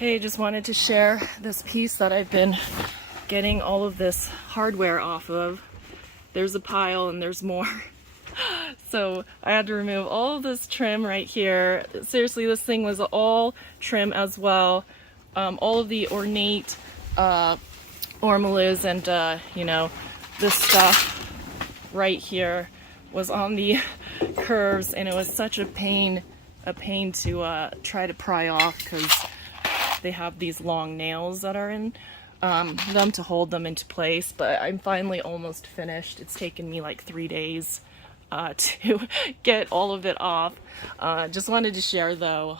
Hey, just wanted to share this piece that I've been getting all of this hardware off of. There's a pile and there's more. So I had to remove all of this trim right here. Seriously, this thing was all trim as well. All of the ornate ormolu and you know, this stuff right here was on the curves, and it was such a pain to try to pry off because they have these long nails that are in them to hold them into place. But I'm finally almost finished. It's taken me like 3 days to get all of it off. Just wanted to share though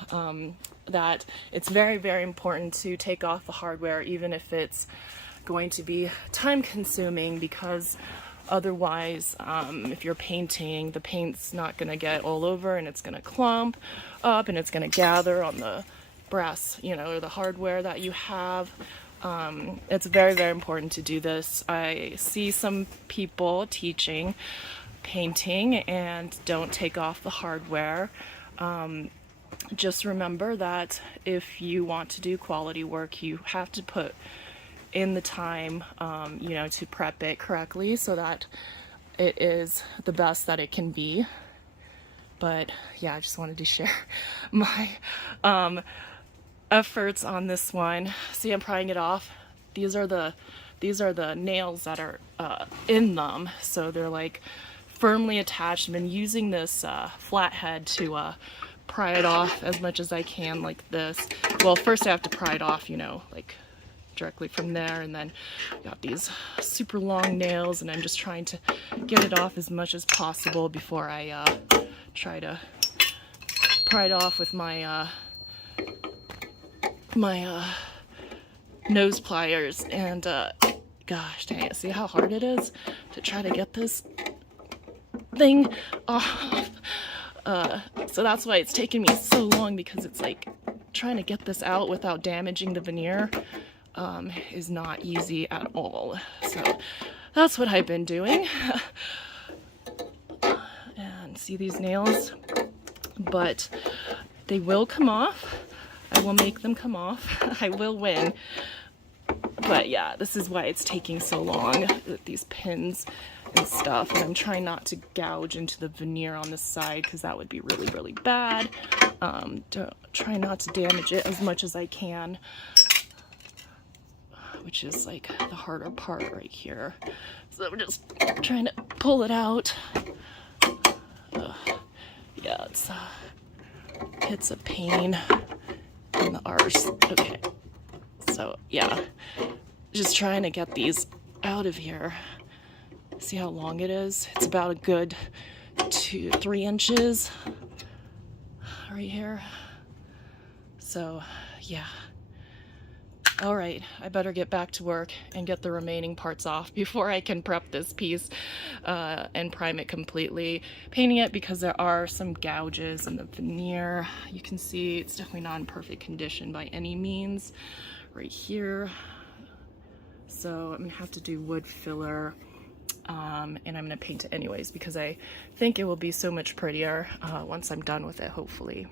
that it's very, very important to take off the hardware, even if it's going to be time consuming, because otherwise, if you're painting, the paint's not going to get all over and it's going to clump up and it's going to gather on the brass, you know, or the hardware that you have. It's very, very important to do this. I see some people teaching painting and don't take off the hardware. Just remember that if you want to do quality work, you have to put in the time, you know, to prep it correctly so that it is the best that it can be. But yeah, I just wanted to share my efforts on this one. See, I'm prying it off. These are the nails that are in them, so they're like firmly attached. I've been using this flathead to pry it off as much as I can, like this. Well, first I have to pry it off, you know, like directly from there, and then got these super long nails, and I'm just trying to get it off as much as possible before I try to pry it off with my nose pliers. And gosh dang it, see how hard it is to try to get this thing off. So that's why it's taken me so long, because it's like trying to get this out without damaging the veneer is not easy at all. So that's what I've been doing. And see these nails? But they will come off. I will make them come off. I will win. But yeah, this is why it's taking so long with these pins and stuff. And I'm trying not to gouge into the veneer on this side, because that would be really, really bad. Try not to damage it as much as I can, which is like the harder part right here. So I'm just trying to pull it out. Yeah, it's a pain in the arse. Okay, so yeah, just trying to get these out of here. See how long it is? It's about a good 2-3 inches right here. So yeah. All right, I better get back to work and get the remaining parts off before I can prep this piece and prime it completely. Painting it because there are some gouges in the veneer. You can see it's definitely not in perfect condition by any means right here. So I'm gonna have to do wood filler, and I'm gonna paint it anyways because I think it will be so much prettier once I'm done with it, hopefully.